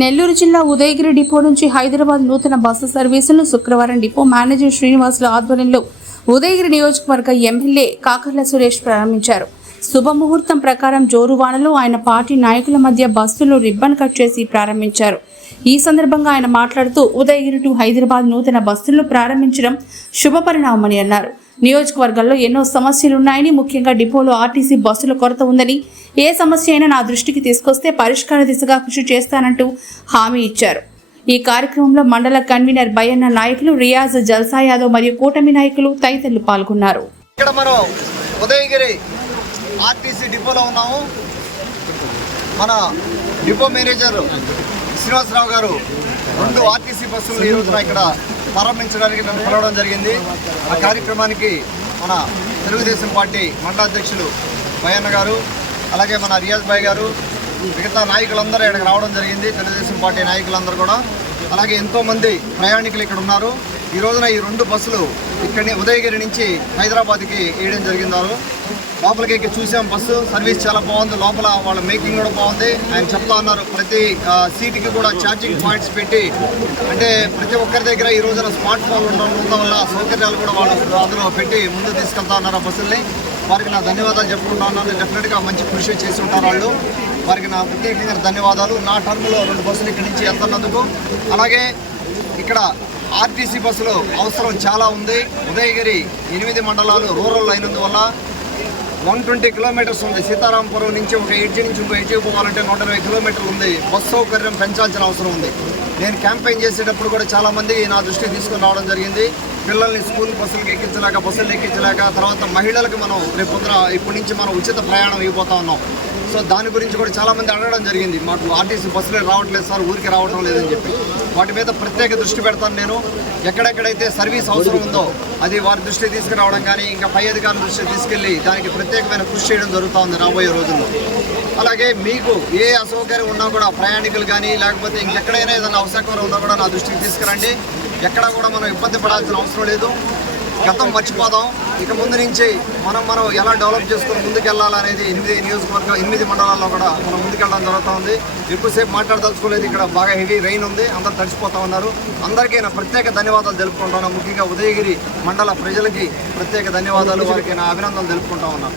నెల్లూరు జిల్లా ఉదయగిరి డిపో నుంచి హైదరాబాద్ నూతన బస్సు సర్వీసులను శుక్రవారం డిపో మేనేజర్ శ్రీనివాసుల ఆధ్వర్యంలో ఉదయగిరి నియోజకవర్గ ఎమ్మెల్యే కాకర్ల సురేష్ ప్రారంభించారు. శుభముహూర్తం ప్రకారం జోరువానలో ఆయన పార్టీ నాయకుల మధ్య బస్సులు రిబ్బన్ కట్ చేసి ప్రారంభించారు. ఈ సందర్భంగా ఆయన మాట్లాడుతూ ఉదయగిరి టు హైదరాబాద్ నూతన బస్సులను ప్రారంభించడం శుభపరిణామని అన్నారు. నియోజకవర్గాల్లో ఎన్నో సమస్యలున్నాయని ముఖ్యంగా డిపోలో ఆర్టీసీ బస్సుల కొరత ఉందని ఏ సమస్య అయినా నా దృష్టికి తీసుకొస్తే పరిష్కార దిశగా కృషి చేస్తానంటూ హామీ ఇచ్చారు. ఈ కార్యక్రమంలో మండల కన్వీనర్ బయ్యన్న నాయకులు రియాజ్ జల్సా యాదవ్ మరియు కూటమి నాయకులు తదితరులు పాల్గొన్నారు. ఇక్కడ మనం ఉదయగిరి ఆర్టీసీ డిపోలో ఉన్నాము. మన డిపో మేనేజర్ శ్రీనివాసరావు గారు రెండు ఆర్టీసీ బస్సులు ఈరోజున ఇక్కడ ప్రారంభించడానికి నన్ను పిలవడం జరిగింది. ఆ కార్యక్రమానికి మన తెలుగుదేశం పార్టీ మండల అధ్యక్షులు భయన్న గారు అలాగే మన రియాజ్ భాయ్ గారు మిగతా నాయకులందరూ ఇక్కడికి రావడం జరిగింది. తెలుగుదేశం పార్టీ నాయకులందరూ కూడా. అలాగే ఎంతోమంది ప్రయాణికులు ఇక్కడ ఉన్నారు. ఈ రోజున ఈ రెండు బస్సులు ఇక్కడి ఉదయగిరి నుంచి హైదరాబాద్కి వేయడం జరిగిందారు. లోపలికి ఎక్కి చూసాం బస్సు సర్వీస్ చాలా బాగుంది లోపల వాళ్ళ మేకింగ్ కూడా బాగుంది. ఆయన చెప్తా ఉన్నారు ప్రతి సీట్కి కూడా ఛార్జింగ్ పాయింట్స్ పెట్టి అంటే ప్రతి ఒక్కరి దగ్గర ఈ రోజున స్మార్ట్ ఫోన్ ఉండడం ఉండడం వల్ల సౌకర్యాలు కూడా వాళ్ళు అందులో పెట్టి ముందు తీసుకెళ్తా ఉన్నారు ఆ బస్సుల్ని. వారికి నా ధన్యవాదాలు చెప్పుకుంటా ఉన్నాను. డెఫినెట్గా మంచి కృషి చేసి ఉంటారు వాళ్ళు. వారికి నా ప్రత్యేకంగా ధన్యవాదాలు. నా టర్మ్లో రెండు బస్సులు ఇక్కడి నుంచి వెళ్తున్నందుకు. అలాగే ఇక్కడ ఆర్టీసీ బస్సులు అవసరం చాలా ఉంది. ఉదయగిరి ఎనిమిది మండలాలు రూరల్ అయినందువల్ల Thank you. One twenty kilometres ఉంది. సీతారాంపురం నుంచి ఒక ఎడ్జి నుంచి ఇంకో ఎడ్జికి పోవాలంటే నూట ఇరవై కిలోమీటర్లు ఉంది. బస్ సౌకర్యం పెంచాల్సిన అవసరం ఉంది. నేను క్యాంపెయిన్ చేసేటప్పుడు కూడా చాలామంది నా దృష్టికి తీసుకుని రావడం జరిగింది. పిల్లల్ని స్కూల్ బస్సులకు ఎక్కించలేక బస్సులు ఎక్కించలేక తర్వాత మహిళలకు మనం రేపు పొద్దున ఇప్పటి నుంచి మనం ఉచిత ప్రయాణం ఇవ్వబోతా ఉన్నాం. సో దాని గురించి కూడా చాలామంది అడగడం జరిగింది. మాకు ఆర్టీసీ బస్సులే రావట్లేదు సార్ ఊరికి రావడం లేదని చెప్పి. వాటి మీద ప్రత్యేక దృష్టి పెడతాను నేను. ఎక్కడెక్కడైతే సర్వీస్ అవసరం ఉందో అది వారి దృష్టి తీసుకురావడం కానీ ఇంకా పై అధికారుల దృష్టికి తీసుకెళ్ళి దానికి ప్రత్యేకమైన కృషి చేయడం జరుగుతూ ఉంది రాబోయే రోజుల్లో. అలాగే మీకు ఏ అసౌకర్యం ఉన్నా కూడా ప్రయాణికులు కానీ లేకపోతే ఇంకెక్కడైనా ఏదైనా అవసరం ఉన్నా కూడా నా దృష్టికి తీసుకురండి. ఎక్కడా కూడా మనం ఇబ్బంది పడాల్సిన అవసరం లేదు. గతం మర్చిపోదాం. ఇక ముందు నుంచి మనం మనం ఎలా డెవలప్ చేసుకుని ముందుకెళ్ళాలనేది ఎనిమిది నియోజకవర్గం ఎనిమిది మండలాల్లో కూడా మనం ముందుకెళ్ళడం జరుగుతూ ఉంది ఎక్కువసేపు మాట్లాడదలుచుకోలేదు ఇక్కడ బాగా హెవీ రైన్ ఉంది అందరూ తడిచిపోతా ఉన్నారు. అందరికీ నా ప్రత్యేక ధన్యవాదాలు తెలుపుకుంటాను ముఖ్యంగా ఉదయగిరి మండల ప్రజలకి ప్రత్యేక ధన్యవాదాలు వారికి నా అభినందనలు తెలుపుకుంటా ఉన్నాను.